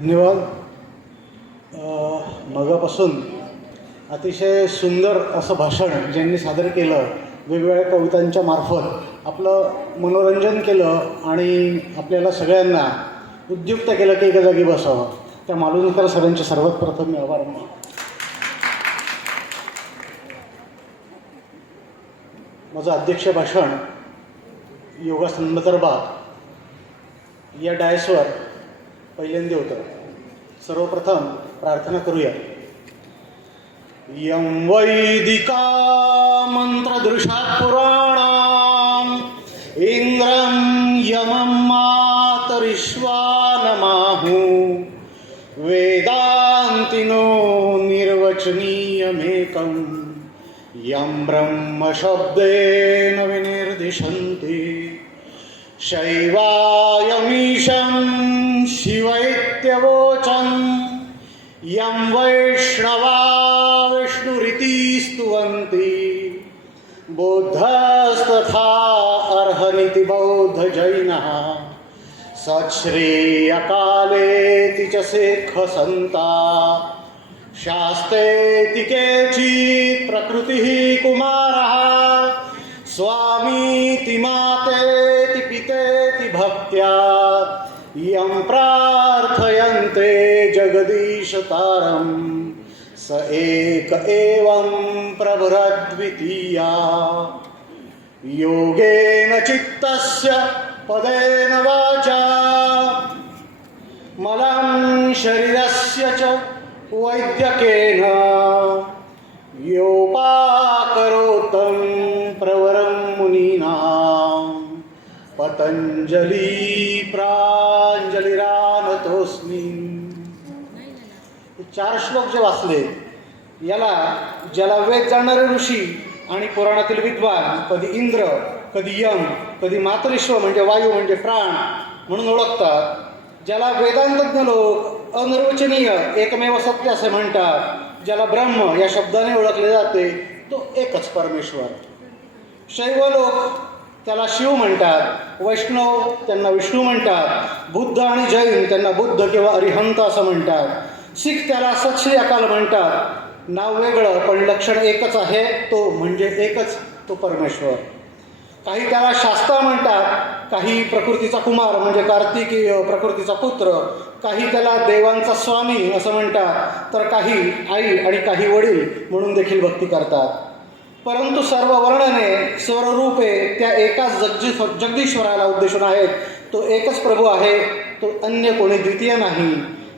धन्यवाद. मगापासून अतिशय सुंदर असं भाषण ज्यांनी सादर केलं, वेगवेगळ्या कवितांच्या मार्फत आपलं मनोरंजन केलं आणि आपल्याला सगळ्यांना उद्युक्त केलं की एका जागी बसावं. त्या मालुणकर सरांचे सर्वात प्रथम मी आभार मानतो. माझं अध्यक्ष भाषण योगासंदर्भात या डायसवर पहिल्यांदा होतं. सर्वप्रथम प्रार्थना करूया. यं वैदिका मंत्रदृशात् पुराणाम् इंद्रं यमं मातरिश्वानमाहु वेदान्तिनो निर्वचनीयमेकं यं ब्रह्मशब्देन विनिर्दिशन्ति शैवायमीशं शिवैत्यवोचन् यं वैष्णवा विष्णुरिति स्तुवन्ति बौद्धस्तथा अर्हन्ति बौद्धजैनः सच्छ्रेयकालेति च सिक्खसन्ता शास्तेति केचित् प्रकृतिः कुमारः स्वामीति मातेति पितेति भक्त्या यं प्रार्थयन्ते जगदीशतारं स एक एवं प्रभुरद्वितीया योगेन चित्तस्य पदेन वाचा मलं शरीरस्य च वैद्यकेन योपाकरोतं प्रवरं मुनीनां पतंजली प्रांजलिरानतोस्मि. 4 श्लोक जे वाचले याला ज्याला वेद जाणणारे ऋषी आणि पुराणातील विद्वान कधी इंद्र, कधी यम, कधी मातरिश्व म्हणजे वायू म्हणजे प्राण म्हणून ओळखतात. ज्याला वेदांतज्ञ लोक अनिर्वचनीय एकमेव सत्य असे म्हणतात. ज्याला ब्रह्म या शब्दाने ओळखले जाते तो एकच परमेश्वर. शैव लोक त्याला शिव म्हणतात, वैष्णव त्यांना विष्णू म्हणतात, बुद्ध आणि जैन त्यांना बुद्ध किंवा अरिहंत असं म्हणतात, शीख त्याला सत श्री अकाल म्हणतात. नाव वेगळं पण लक्षण एकच आहे, तो म्हणजे एकच तो परमेश्वर. काही त्याला शास्ता म्हणतात, काही प्रकृतीचा कुमार म्हणजे कार्तिकीय प्रकृतीचा पुत्र, काही त्याला देवांचा स्वामी असं म्हणतात, तर काही आई आणि काही वडील म्हणून देखील भक्ती करतात. परंतु सर्व वर्णने स्वरूपे त्या एकाच जगदीश्वराला उद्देशून आहेत. तो एकच प्रभू आहे, तो अन्य कोणी द्वितीय नाही.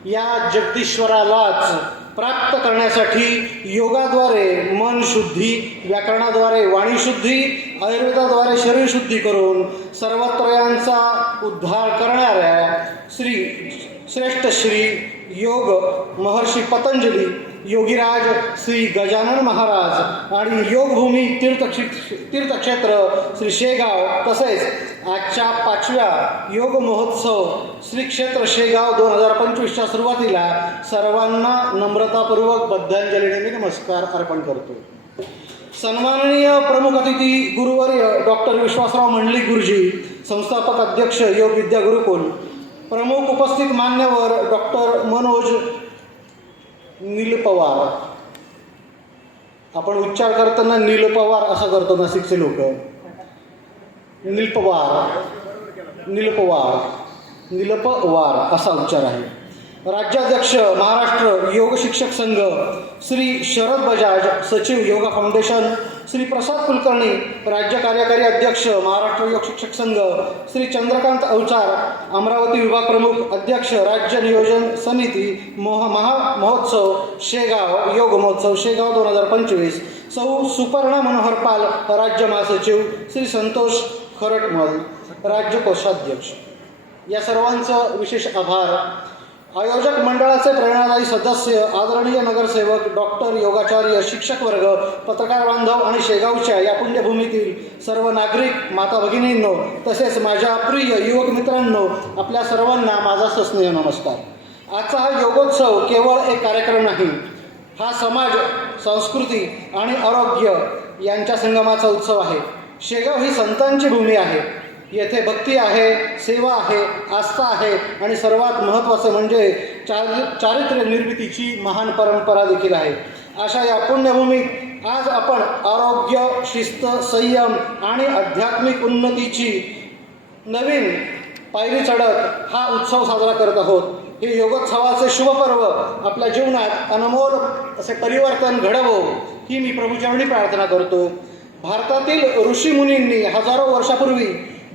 या जगदीश्वरालाच प्राप्त करण्यासाठी योगाद्वारे मन शुद्धी, व्याकरणाद्वारे वाणीशुद्धी, आयुर्वेदाद्वारे शरीरशुद्धी करून सर्वत्रयांचा उद्धार करणाऱ्या श्रेष्ठ श्री योग महर्षी पतंजली, योगीराज श्री गजानन महाराज आणि योगभूमी तीर्थक्षेत्र श्री शेगाव तसेच आजच्या 5व्या योग महोत्सव श्री क्षेत्र शेगाव 2025च्या सुरुवातीला सर्वांना नम्रतापूर्वक बद्धांजलीने मी नमस्कार अर्पण करतो. सन्माननीय प्रमुख अतिथी गुरुवर्य डॉक्टर विश्वासराव मंडलिक गुरुजी, संस्थापक अध्यक्ष योग विद्या गुरुकुल, प्रमुख उपस्थित मान्यवर डॉक्टर मनोज नीलपवार. आपण उच्चार करताना नीलपवार असा करतो नाशिकचे लोक. नीलपवार असा उच्चार आहे. राज्याध्यक्ष महाराष्ट्र योग शिक्षक संघ श्री शरद बजाज, सचिव योगा फाउंडेशन श्री प्रसाद कुलकर्णी, राज्य कार्यकारी अध्यक्ष महाराष्ट्र योग शिक्षक संघ श्री चंद्रकांत अवचार, अमरावती विभाग प्रमुख अध्यक्ष राज्य नियोजन समिती महोत्सव शेगाव, योग महोत्सव शेगाव 2025, सौ सुपर्णा मनोहर पाल, राज्य महासचिव श्री संतोष खरटमल, राज्य कोषाध्यक्ष. या सर्वांचं विशेष आभार. आयोजक मंडळाचे प्रेरणादायी सदस्य, आदरणीय नगरसेवक, डॉक्टर, योगाचार्य, शिक्षक वर्ग, पत्रकार बांधव आणि शेगावच्या या पुण्यभूमीतील सर्व नागरिक, माता भगिनींनो तसेच माझ्या प्रिय युवक मित्रांनो, आपल्या सर्वांना माझा सस्नेह नमस्कार. आजचा हा योगोत्सव केवळ एक कार्यक्रम नाही, हा समाज, संस्कृती आणि आरोग्य यांच्या संगमाचा उत्सव आहे. शेगाव ही संतांची भूमी आहे. येथे भक्ती आहे, सेवा आहे, आस्था आहे आणि सर्वात महत्त्वाचं म्हणजे चारित्र्य निर्मितीची महान परंपरा देखील आहे. अशा या पुण्यभूमीत आज आपण आरोग्य, शिस्त, संयम आणि आध्यात्मिक उन्नतीची नवीन पायरी चढत हा उत्सव साजरा करत आहोत. हे योगोत्सवाचे शुभपर्व आपल्या जीवनात अनमोल असे परिवर्तन घडवो ही मी प्रभूचरणी प्रार्थना करतो. भारतातील ऋषीमुनींनी हजारो वर्षापूर्वी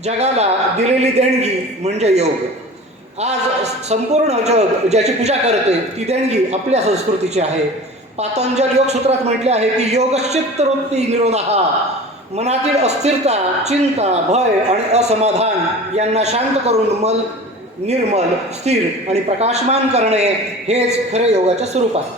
जगाला दिलेली देणगी म्हणजे योग. आज संपूर्ण जग ज्याची पूजा करते ती देणगी आपल्या संस्कृतीची आहे. पातंजल योगसूत्रात म्हटले आहे की योगश्चित्तवृत्ती निरोधः, मनातील अस्थिरता, चिंता, भय आणि असमाधान यांना शांत करून निर्मल, स्थिर आणि प्रकाशमान करणे हेच खरे योगाचे स्वरूप आहे.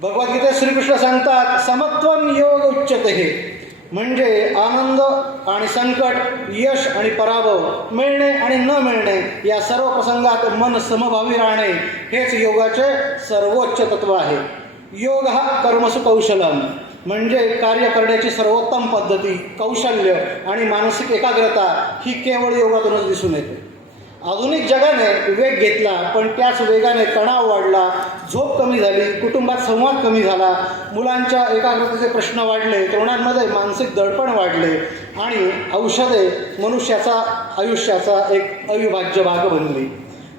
भगवद्गीतेत श्रीकृष्ण सांगतात समत्वम योग उच्यते, म्हणजे आनंद आणि संकट, यश आणि पराभव, मिळणे आणि न मिळणे या सर्व प्रसंगात मन समभावी राहणे हेच योगाचे सर्वोच्च तत्व आहे. योग हा कर्मसु कौशलम, म्हणजे कार्य करण्याची सर्वोत्तम पद्धती, कौशल्य आणि मानसिक एकाग्रता ही केवळ योगातूनच दिसून येते. आधुनिक जगाने वेग घेतला, पण त्याच वेगाने तणाव वाढला, झोप कमी झाली, कुटुंबात संवाद कमी झाला, मुलांच्या एकाग्रतेचे प्रश्न वाढले, तरुणांमध्ये मानसिक दडपण वाढले आणि औषधे मनुष्याचा आयुष्याचा एक अविभाज्य भाग बनली.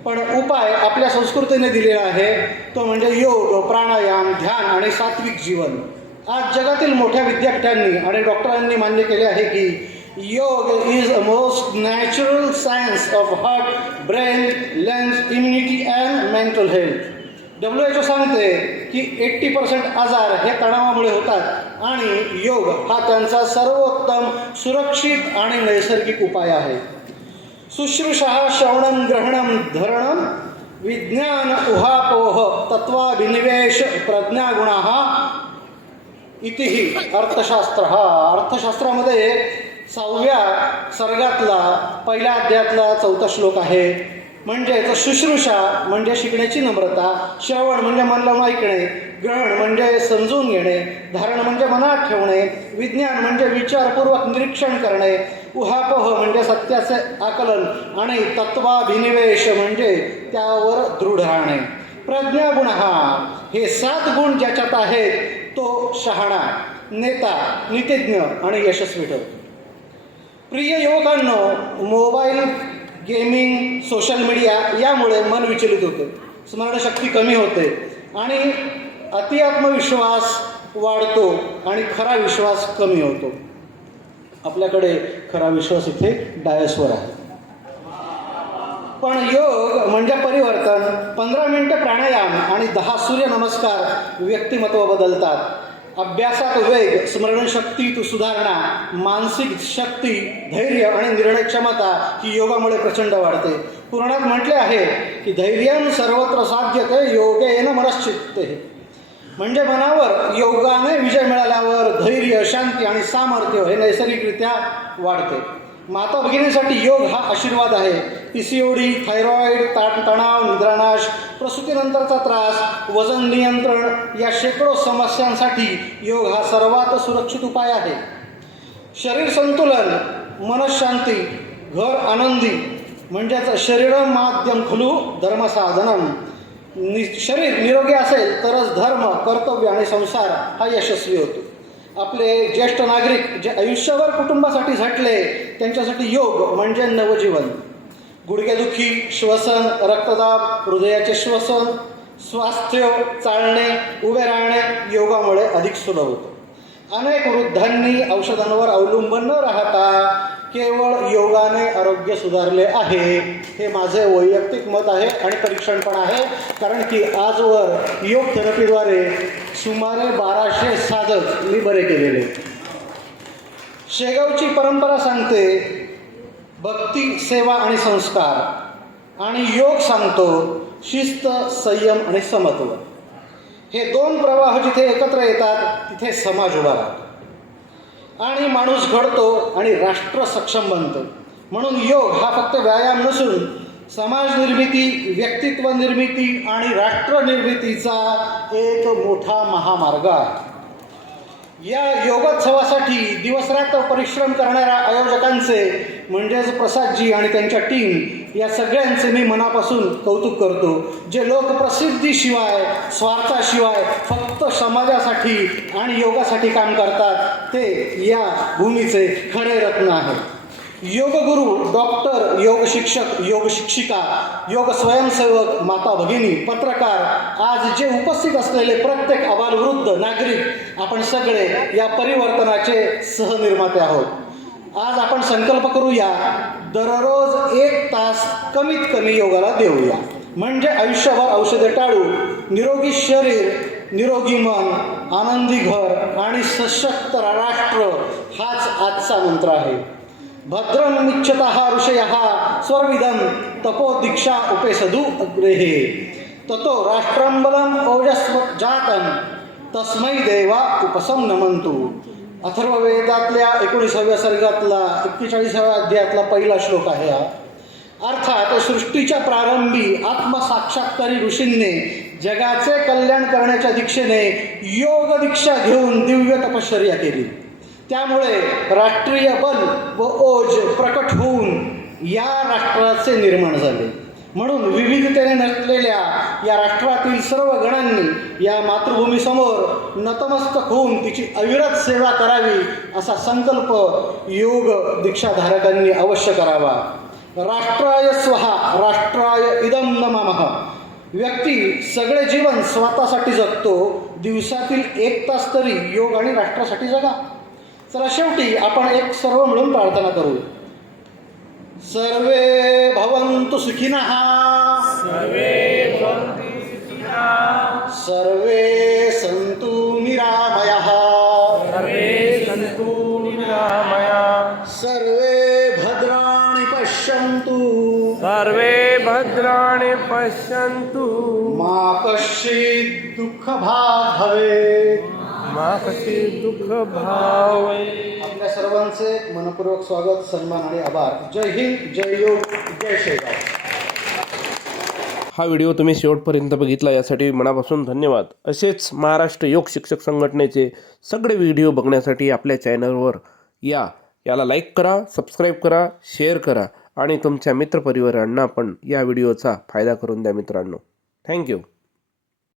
पण उपाय आपल्या संस्कृतीने दिलेला आहे, तो म्हणजे योग, प्राणायाम, ध्यान आणि सात्विक जीवन. आज जगातील मोठ्या विद्यापीठांनी आणि डॉक्टरांनी मान्य केले आहे की योग is a most natural science of heart, brain, lungs, immunity and mental health. WHO सांगते की 80% आजार हे तणावामुळे होतात आणि योग हा त्यांचा सर्वोत्तम, सुरक्षित आणि नैसर्गिक उपाय आहे. शुश्रूषः श्रवणं ग्रहणं धरणं विज्ञान उहापोह तत्वाभिनिवेश प्रज्ञागुणाः इतिही अर्थशास्त्र. अर्थशास्त्रामध्ये 6व्या सर्गातला पहिल्या अध्यायातला 4था श्लोक आहे. म्हणजे शुश्रूषा म्हणजे शिकण्याची नम्रता, श्रवण म्हणजे मन लावून ऐकणे, ग्रहण म्हणजे समजून घेणे, धारण म्हणजे मनात ठेवणे, विज्ञान म्हणजे विचारपूर्वक निरीक्षण करणे, उहापोह म्हणजे सत्याचे आकलन आणि तत्वाभिनिवेश म्हणजे त्यावर दृढ राहणे. प्रज्ञागुण हे 7 गुण ज्याच्यात आहेत तो शहाणा, नेता, नीतिज्ञ आणि यशस्वी ठरतो. प्रिय युवकांनो, मोबाईल, गेमिंग, सोशल मीडिया यामुळे मन विचलित होते, स्मरणशक्ती कमी होते आणि अति आत्मविश्वास वाढतो आणि खरा विश्वास कमी होतो. आपल्याकडे खरा विश्वास इथे डायसवर आहे. पण योग म्हणजे परिवर्तन. 15 मिनिटं प्राणायाम आणि 10 सूर्यनमस्कार व्यक्तिमत्व बदलतात. अभ्यासात वेग, स्मरणशक्तीत सुधारणा, मानसिक शक्ती, धैर्य आणि निर्णय क्षमता ही योगामुळे प्रचंड वाढते. पुराणात म्हटले आहे की धैर्यं सर्वत्र साध्यते योगेन मनश्चित्ते, म्हणजे मनावर योगाने विजय मिळाल्यावर धैर्य, शांती आणि सामर्थ्य हे नैसर्गिकरित्या वाढते. माता भगिनींसाठी योग हा आशीर्वाद आहे. PCOD, थायरॉईड, तणाव, निद्रानाश, प्रसूतीनंतरचा त्रास, वजन नियंत्रण या शेकडो समस्यांसाठी योग हा सर्वात सुरक्षित उपाय आहे. शरीर संतुलन, मनशांती, घर आनंदी, म्हणजेच शरीरं माध्यम खलु धर्मसाधनम. शरीर निरोगी असेल तरच धर्म, कर्तव्य आणि संसार हा यशस्वी होतो. आपले ज्येष्ठ नागरिक जे आयुष्यभर कुटुंबासाठी झटले त्यांच्यासाठी योग म्हणजे नवजीवन. गुडघेदुखी, श्वसन, रक्तदाब, हृदयाचे श्वसन, स्वास्थ्य, चालणे, उभे राहणे योगामुळे अधिक सुलभ होतं. अनेक वृद्धांनी औषधांवर अवलंबून न राहता केवळ योगाने आरोग्य सुधारले आहे. हे माझे वैयक्तिक मत आहे आणि परीक्षण पण आहे, कारण की आजवर योग थेरपीद्वारे सुमारे 1200 साधक मी बरे केलेले. शेगावची परंपरा सांगते भक्ती, सेवा आणि संस्कार, आणि योग सांगतो शिस्त, संयम आणि समत्व. हे 2 प्रवाह जिथे एकत्र येतात तिथे समाज उभा राहतो आणि माणूस घडतो आणि राष्ट्र सक्षम बनतो. म्हणून योग हा फक्त व्यायाम नसून समाज निर्मिती, व्यक्तित्व निर्मिती आणि राष्ट्र निर्मितीचा एक मोठा महामार्ग आहे. या योगोत्सवासाठी दिवसरात्र परिश्रम करणाऱ्या आयोजकांचे म्हणजेच प्रसादजी आणि त्यांच्या टीम या सगळ्यांचे मी मनापासून कौतुक करतो. जे लोक प्रसिद्धीशिवाय, स्वार्थाशिवाय फक्त समाजासाठी आणि योगासाठी काम करतात ते या भूमीचे खरे रत्न आहेत. योगगुरू, डॉक्टर, योग शिक्षक, योग शिक्षिका, योग स्वयंसेवक, माता भगिनी, पत्रकार, आज जे उपस्थित असलेले प्रत्येक आबालवृद्ध नागरिक, आपण सगळे या परिवर्तनाचे सहनिर्माते आहोत. आज आपण संकल्प करूया, दररोज 1 तास कमीत कमी योगाला देऊया. म्हणजे आयुष्यभर औषधे टाळू, निरोगी शरीर, निरोगी मन, आनंदी घर आणि सशक्त राष्ट्र हाच आजचा मंत्र आहे. भद्रं निश्चितः ऋषयः स्वर्विदं तपो दीक्षा उपेसदु अग्रेहे ततो राष्ट्रं बलं ओजस्वजातं तस्मै देवा उपसंनमन्तु. अथर्ववेदातल्या 19व्या सर्गातला 41व्या अध्यायातला पहिला श्लोक आहे हा. अर्थात सृष्टीच्या प्रारंभी आत्मसाक्षात्कारी ऋषींनी जगाचे कल्याण करण्याच्या दीक्षेने योग दीक्षा घेऊन दिव्य तपश्चर्या केली. त्यामुळे राष्ट्रीय बल व ओज प्रकट होऊन या राष्ट्राचे निर्माण झाले. म्हणून विविधतेने नसलेल्या या राष्ट्रातील सर्व गणांनी या मातृभूमीसमोर नतमस्तक होऊन तिची अविरत सेवा करावी असा संकल्प योग दीक्षाधारकांनी अवश्य करावा. राष्ट्राय स्वहा राष्ट्राय इदं नमः. व्यक्ती सगळे जीवन स्वतःसाठी जगतो, दिवसातील 1 तास तरी योग आणि राष्ट्रासाठी जगा. चला शेवटी आपण एक सर्व मिळून प्रार्थना करू. सर्वे भवन्तु सुखिनः, सर्वे सन्तु निरामयः, सर्वे भद्राणि पश्यन्तु, मा कश्चित् दुःखभाग् भवेत्. आपल्या सर्वांचे मनपूर्वक स्वागत, सन्मान आणि आभार. जय हिंद, जय योग, जय शेगाव. हा व्हिडिओ तुम्ही शेवटपर्यंत बघितला यासाठी मनापासून धन्यवाद. असेच महाराष्ट्र योग शिक्षक संघटनेचे सगळे व्हिडिओ बघण्यासाठी आपल्या चॅनलवर याला लाईक करा, सबस्क्राईब करा, शेअर करा आणि तुमच्या मित्रपरिवारांना पण या व्हिडिओचा फायदा करून द्या मित्रांनो. थँक्यू.